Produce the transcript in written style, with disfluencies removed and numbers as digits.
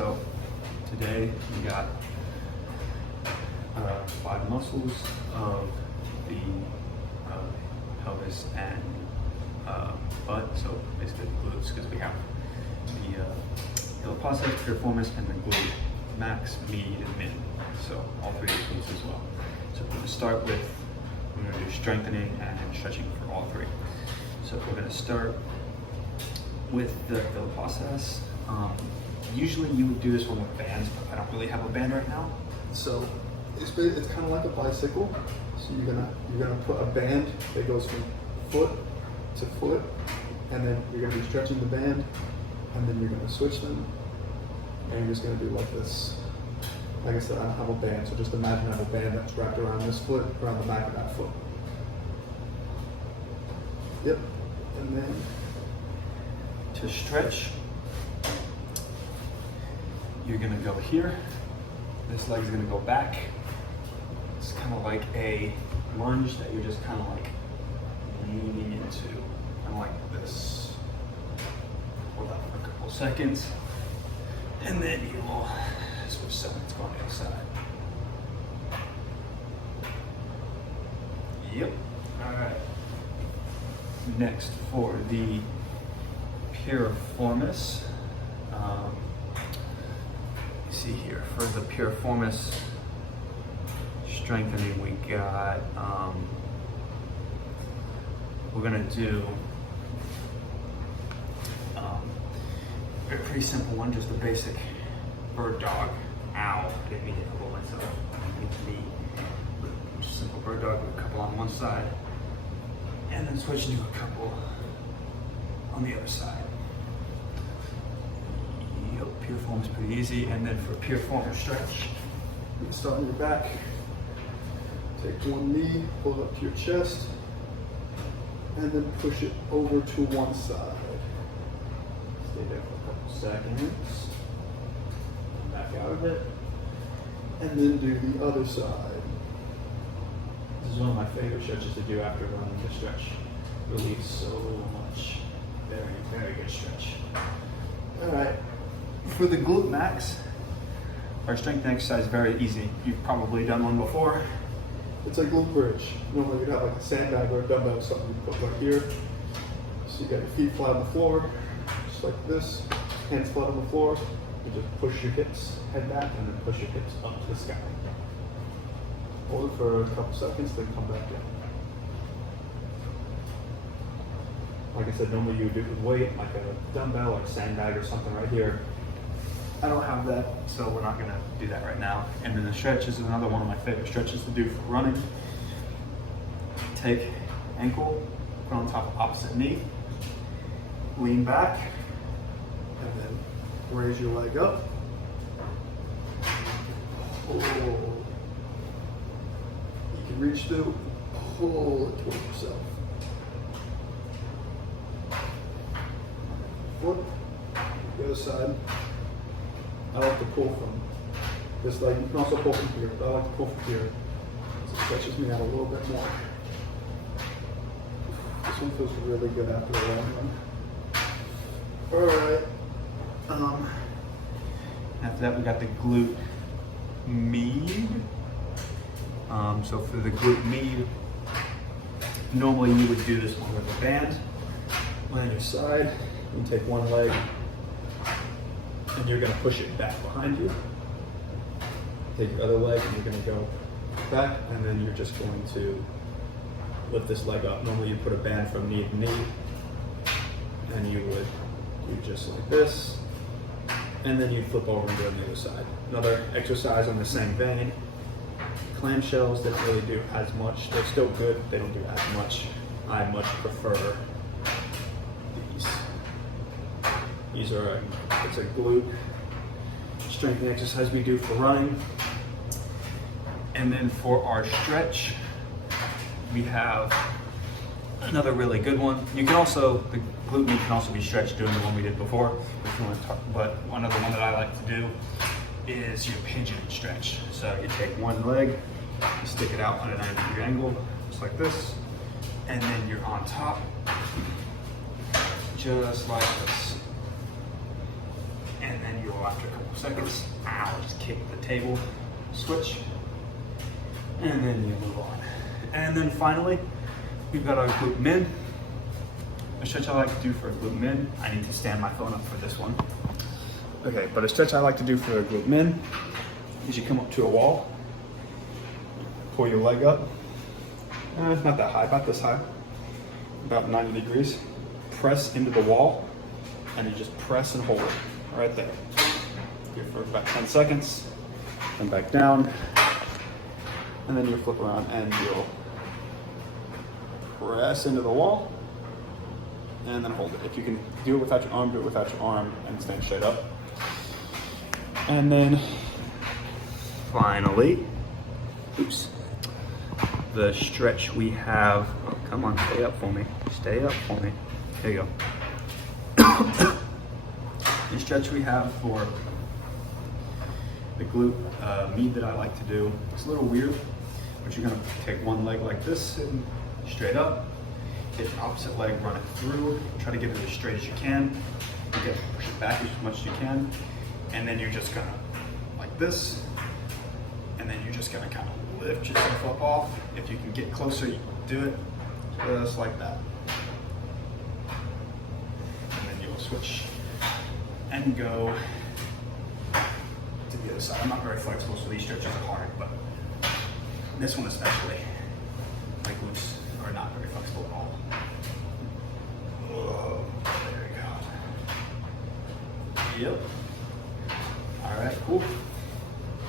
So today we got 5 muscles of the pelvis and butt. So basically glutes, because we have the iliopsoas, piriformis, and the glute max, med, and min. So all 3 of the glutes as well. So we're going to start with, we're going to do strengthening and stretching for all 3. So we're going to start with the iliopsoas. Usually you would do this one with bands, but I don't really have a band right now. So it's kind of like a bicycle. So you're gonna put a band that goes from foot to foot, and then you're gonna be stretching the band, and then you're gonna switch them, and you're just gonna do like this. Like I said, I don't have a band, so just imagine I have a band that's wrapped around this foot, around the back of that foot. Yep, and then To stretch, you're gonna go here. This leg's gonna go back. It's kind of like a lunge that you're just kind of like leaning into, kind of like this. Hold that for a couple seconds, and then you will switch sides, go on the other side. Yep. All right. Next, for the piriformis, you see here, for the piriformis strengthening, we got, we're gonna do a pretty simple one, just a basic bird dog. Ow, I didn't mean to elbow myself. Just simple bird dog with a couple on one side, and then switch to a couple on the other side. Yep, piriformis is pretty easy. And then for piriformis stretch, you can start on your back. Take one knee, pull it up to your chest, and then push it over to one side. Stay there for a couple seconds. Come back out of it, and then do the other side. This is one of my favorite stretches to do after running. The stretch relieves so much. Very, very good stretch. all right. For the glute max, our strength exercise is very easy. You've probably done one before. It's like glute bridge. Normally you'd have like a sandbag or a dumbbell or something you put right here. So you got your feet flat on the floor, just like this, hands flat on the floor. You just push your hips, head back, and then push your hips up to the sky. Hold it for a couple seconds, then come back down. Like I said, normally you would do it with weight, like a dumbbell or a sandbag or something right here. I don't have that, so we're not gonna do that right now. And then the stretch is another one of my favorite stretches to do for running. Take ankle, put on top of opposite knee, lean back, And then raise your leg up. Pull. You can reach through, pull it towards yourself. Foot, the other side. I like to pull from this leg. You can also pull from here, but I like to pull from here. So it stretches me out a little bit more. This one feels really good after a long run. Alright. After that, we got the glute med. So for the glute med, normally you would do this one with a band. On your side, you take one leg, and you're going to push it back behind you. Take your other leg, and you're going to go back, and then you're just going to lift this leg up. Normally you put a band from knee to knee, and you would do just like this, and then you flip over and go on the other side. Another exercise on the same vein. Clamshells didn't really do as much. They're still good, they don't do as much. I much prefer these. These are it's a glute strengthening exercise we do for running. And then for our stretch, we have another really good one. You can also, the glute med can also be stretched doing the one we did before, if you want to talk, but one other one that I like to do is your pigeon stretch. So you take one leg, you stick it out on a 90-degree angle, just like this, and then you're on top, just like this. And then you're So after a couple seconds, just kick the table, switch, and then you move on. And then finally, we've got our glute min. A stretch I like to do for a glute min, I need to stand my phone up for this one. Okay, but a stretch I like to do for a glute min is you come up to a wall, pull your leg up. It's not that high, about this high, about 90 degrees. Press into the wall, and you just press and hold it right there. Here for about 10 seconds, then back down, and then you flip around and you'll press into the wall, and then hold it. If you can do it without your arm, do it without your arm, and stand straight up. And then finally, the stretch we have, oh, come on, stay up for me. Stay up for me. There you go. The stretch we have for the glute med that I like to do, it's a little weird, but you're gonna take one leg like this, and straight up, hit the opposite leg, run it through, try to get it as straight as you can. Again, push it back as much as you can, and then you're just gonna, like this, and then you're just gonna kind of lift yourself up off. If you can get closer, you do it just like that. And then you'll switch and go to the other side. I'm not very flexible, so these stretches are hard, but this one especially, my glutes are not very flexible at all. Whoa, there we go. Yep. All right, cool.